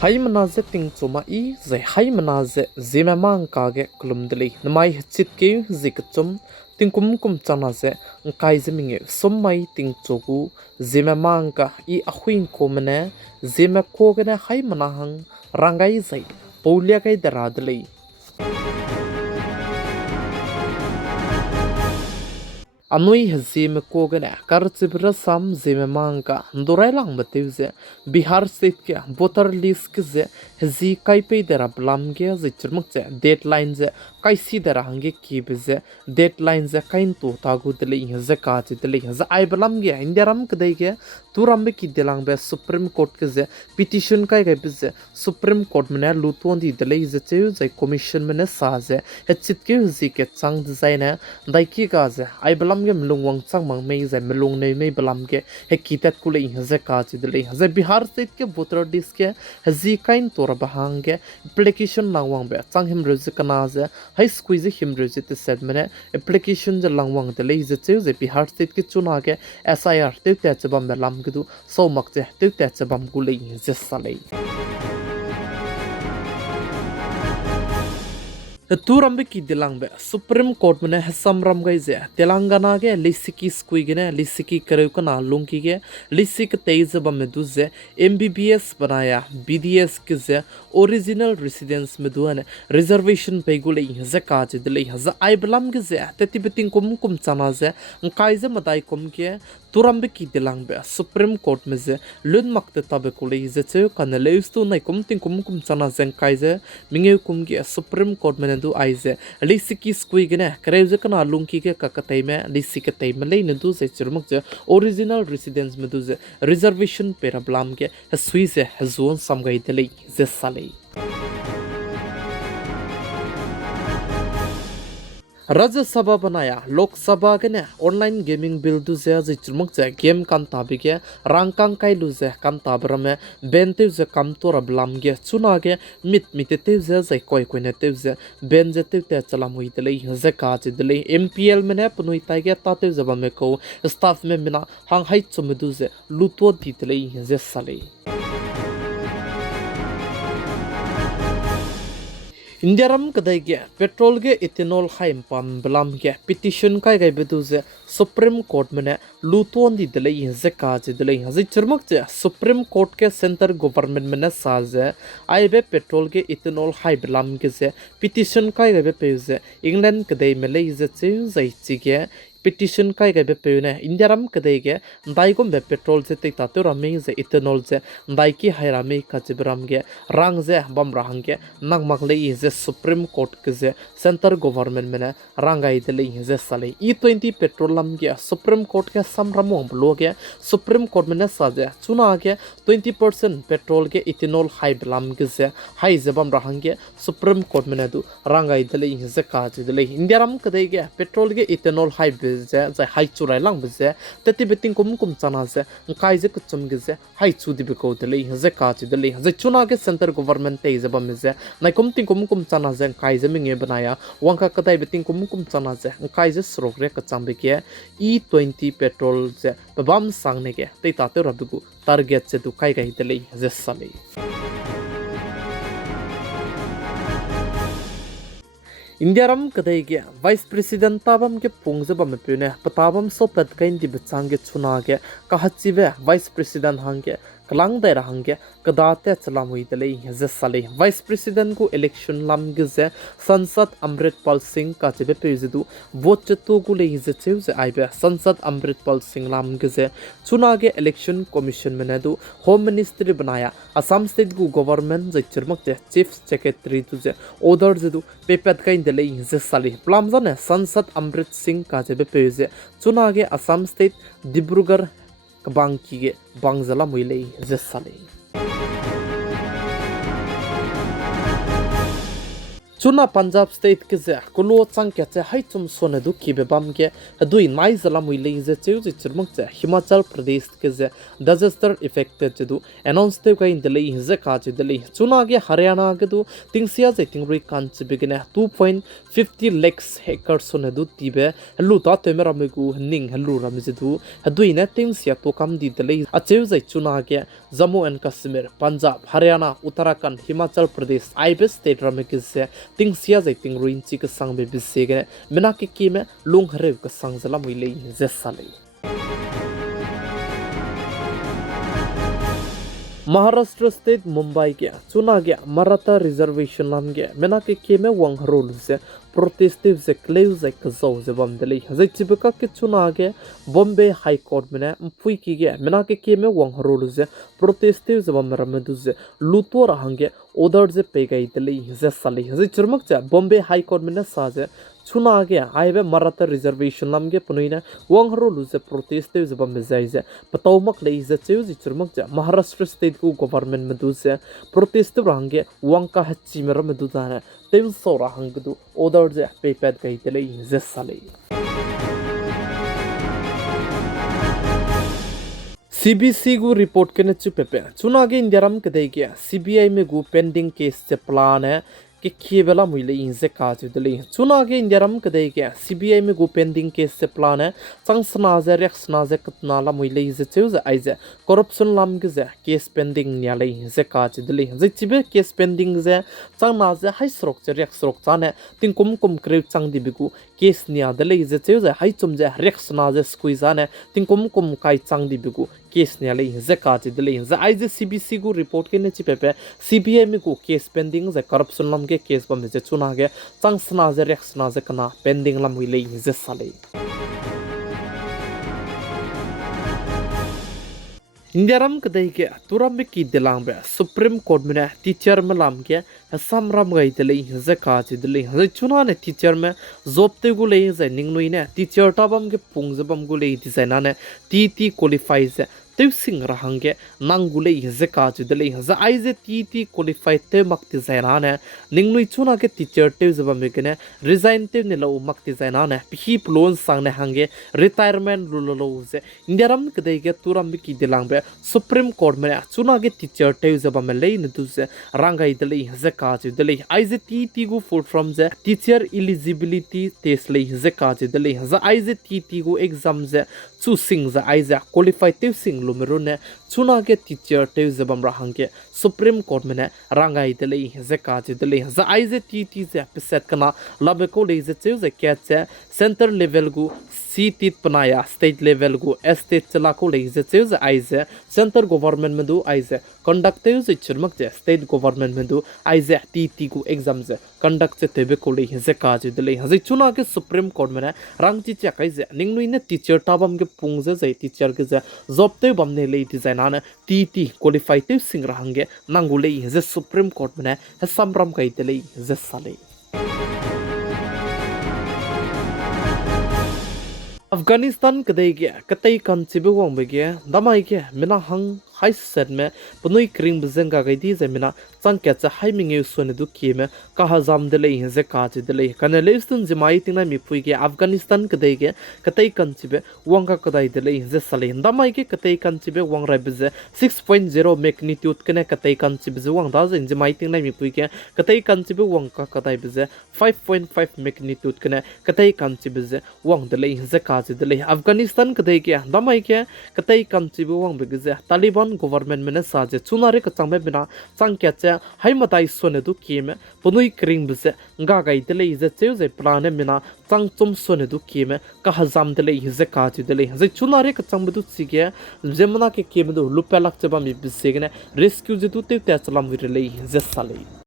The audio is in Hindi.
hai manaze ting chuma I zai hai manaze Zememankanews klumdeli namai chit ke zikchum tingkum kum chana ze kai zeminge sommai ting chogu Zememanka I ahuin komene Zeme kogene hai manahang rangai zai paulia kai daradlei Anui Zeme kogene karchibra sam Zememanka ndorai lang bateuze Bihar state ke voter list ke ze zi kaipe dera blam ke zichirmuk ze deadline ze kaisi dera hange kibze deadline ze kain to tagu dele ze kachi dele ze ai blam ge indiaram kdai ke turam be kidelang be supreme court ke ze petition kai ge bize supreme court mena luton di dele ze cheu ze commission mena sa ze hechit ke zi ke chang design dai ki ga ze ai blam ge mlung wang chang mang mei ze mlung nei mei blam ge he kitat kule ze kachi dele ze Bihar state ke voter list ke zi kain tor bahang application langwang be chang him rezi kana ze high squeeze him rezi te set mene application je langwang de le ze cheu ze Bihar state ke chuna ke SIR te te chabam be lam gudu so mak che te te chabam gu le ze salai turambe ki dilangbe supreme court mene hasam ram gai ze telangana ke lisiki skui gene lisiki kareu kana lungki ke lisik teiz ba meduze MBBS banaya BDS ke ze original residence meduane reservation pegule ze ka je dile za ai blam ke ze teti beting kum chana ze kai ze madai kum ke turambe ki dilangbe supreme court me ze lun makte tabe kule ze che kana leistu nai kum chana zen kai ze minge kum ke supreme court mene du aize lisiki skui gene kareuze kana lungki ke kakatai me lisiki tai me lein du se churmuk je original residence me du ze reservation pera blam ke sui se hazon samgai dele ze salei Rajya Sabha banaya Lok Sabha gene online gaming bill du ze churmuk je game kan tabi ke rangkang kai lu ze kan tabrame bente ze kam tora blam ge chuna ge mit te ze koi ne te ze ben ze te chalamui dele ze ka che dele MPL mene punui tai ge ta te ze ba me ko staff me mina hang hai chum du ze luto di dele ze salei Indiaram kadai ge petrol ge ethanol haim pam blam ge petition kai gai bedu ze supreme court mene luton di dele ze ka je dele hazi churmak je supreme court ke center government mene sa ze aibe petrol ge ethanol hai blam ge ze petition kai gai be pe ze England kadai mele ze che zai chi ge petition kai ga be peune indiaram kadai ge dai gom be petrol je te ta to rame ze ethanol je dai ki hairame ka chibram ge rang je bam rahang ge nagmak le ze supreme court ke ze center government mena rangai de le ze sale E20 petrol lam ge supreme court ke samramo blo ge supreme court mena sa je chuna ge 20% petrol ge ethanol high blam ge ze high je bam rahang ge supreme court mena du rangai de le ze ka je de le indiaram kadai ge petrol ge ethanol high ze hai churai lang ze tati beting kum chana ze kai ze kuchum ge ze hai chu di be ko de le ze ka chi de le ze chuna ge center government te ze bam ze nai kum chana ze kai ze minge banaya wangka kadai beting kum chana ze kai ze srok re ka chambe ke E20 petrol ze bam sang ne ge te ta te rabu target ze du kai ga de le ze sale Indiaram kadai ge vice president tabam ke pungze bam pune patabam so pet kain di bchang ge chuna ge ka hachibe vice president hangge klang dai rahangge kadate chalamui dele ze sale vice president ku election lam ge ze sansad Amritpal Singh ka chebe pezidu vote to gu le ze cheuze aibe sansad Amritpal Singh lam ge ze chuna ge election commission menadu home ministry banaya Assam state gu government ze chirmak je chief secretary tu ze order ze du pepet kain dele ze sale plamzane sansad Amrit Singh ka chebe peze chuna ge Assam state Dibrugarh kabangki ge bangzala muilei ze sale chuna Punjab state ke ze kulo chang ke che hai chum sone du ki be bam ke dui nai zala mui le ze cheu ze chirmuk che Himachal Pradesh ke ze disaster affected che du announce te ka in delay ze ka che delay chuna ge Haryana ke du tingsia ze tingri kan che begine 2.50 lakhs acres sone du tibe lu ta te mera me gu ning halu ram ze du dui na tingsia to kam di delay a cheu ze chuna ge Jammu and Kashmir Punjab Haryana Uttarakhand Himachal Pradesh Ahuibe state ram ke ze ting sia zai ting ruin chi ka sang be bise ge mena ke ki me lung hre ka sang zala mui le je sale Maharashtra state Mumbai ke chuna ge Maratha reservation lam ge mena ke ki me wang role se protestive ze clew ze ka zo ze bam dele ze chibaka ke chuna ge Bombay High Court mena pui ki ge mena ke ki me wang role ze protestive ze bam ram du ze lutor hange order ze pe gai dele ze sale ze churmak cha Bombay High Court mena sa ze chuna ge Ahuibe Maratha reservation lam ge punuina wang role ze protestive ze bam zai ze patawmak le ze cheu ze churmak cha Maharashtra state ku government medu ze protestive hange wang ka hachi mer medu dana tem sora hangdu order ze pe pet gai dele ze sale CBC gu report के नच्चु पेपे चुना के इंदिराम कदे के CBI में गु पेंडिंग केस से प्लान है कि खेबला मुइले इंसे काजु दले चुना के इंदिराम कदे के CBI में गु पेंडिंग केस से प्लान है संसना जे रेक्सना जे कतनाला मुइले इजे चेउज आइजे करप्शन लाम के जे केस पेंडिंग न्याले इंसे काजु दले जे चिबे केस पेंडिंग जे संगना जे हाई स्रोक जे रेक्सरोक जाने तिं कुम क्रेव चांग दिबिगु केस न्या दले इजे चेउज हाई चुम जे रेक्सना जे स्क्विजाने तिं कुम काई चांग दिबिगु केस न्याले जे काजु दले जे आइजे CBC गु रिपोर्ट के ने चिपेपे CBI में गु केस पेंडिंग जे करप्शन लाम के केस बम जे चुना के संसना जे रेक्सना जे कना पेंडिंग लाम हुइले जे साले इंदिराम कदई के तुरम में की दिलांग बे सुप्रीम कोर्ट में टीचर में लाम के समरम गई दले जे काज दले जे चुना ने टीचर में जोबते गु ले जे निंगनुई ने टीचर टाबम के पुंग जबम गु ले डिजाइना ने टी क्वालिफाई जे सिंग रहंगे नांगुले जे काज दले जे आइजे टी क्वालिफाई ते मक्ति जाना ने निंगनुई चुना के टीचर ते जबम में के ने रिजाइन ते ने लो मक्ति जाना ने पी प्लोन सांग ने हंगे रिटायरमेंट लो जे इंदिराम कदई के तुरम की दिलांग बे सुप्रीम कोर्ट में चुना के टीचर ते जबम में ले न दुसे रंगाई दले जे काज दले आइजे टी गु फुल फ्रॉम जे टीचर एलिजिबिलिटी टेस्ट ले जे काज दले जे आइजे टी गु एग्जाम जे चू सिंग जे आइजे क्वालिफाई ते सिंग लुमेरो ने चुना के टीचर ते जबम रहंगे सुप्रीम कोर्ट में रंगाई दले जे काज दले जे आइजे टी जे पेसेट कना लबे को ले जे चू जे के सेंटर लेवल गु सीट पनाया स्टेट लेवल गु स्टेट चला को ले जे चू जे आइजे सेंटर गवर्नमेंट में दु आइजे कंडक्ट ते जे चुरमक जे स्टेट गवर्नमेंट में दु आइजे टी गु एग्जाम जे कंडक्ट तेबे को ले जे काज दले जे चुना के सुप्रीम कोर्ट में रंग ची चा जे निंगनुई ने टीचर टाबम के पुंग जे टीचर के जे जॉब ते बमने ले डिजाइन आने टी क्वालिफाई ते सिंग रहंगे नांगुले जे सुप्रीम कोर्ट में समरम कई दले जे साले अफगानिस्तान कदई के कतई कंसिबे वंग बेगे दमाई के मिना हंग हाई सेट में पनुई क्रीम बजेंगा गई दी जमीना संख्या च हाई मिंगे सोने दु की में कहा जाम दले जे काज दले कनेलेस्तन जमाई तिना मिपुई के अफगानिस्तान कदई के कतई कंसिबे वंगा कदई दले जे सले दमाई के कतई कंसिबे वंग राय बजे 6.0 मैग्नीट्यूड कने कतई कंसिबे जे वंग दा जमाई तिना मिपुई के कतई कंसिबे वंग का कदई बजे 5.5 मैग्नीट्यूड कने कतई कंसिबे जे वंग दले जे काज दले अफगानिस्तान कदई के दमाई के कतई कंसिबे वंग बगे तालिबान गवर्नमेंट में साजे चुनारे कचांग में बिना संख्या चे हाई मताई सोने दु की में पुनुई क्रीम बसे गागाई दले इजे चेउ जे प्लान मिना चंग चुम सोने दु की में का हजाम दले इजे काज दले जे चुनारे कचांग में दु सिगे जेमना के की में दु लुपेलक चबा मी बिसेगने रेस्क्यू जे दु ते चलाम विरले जे साले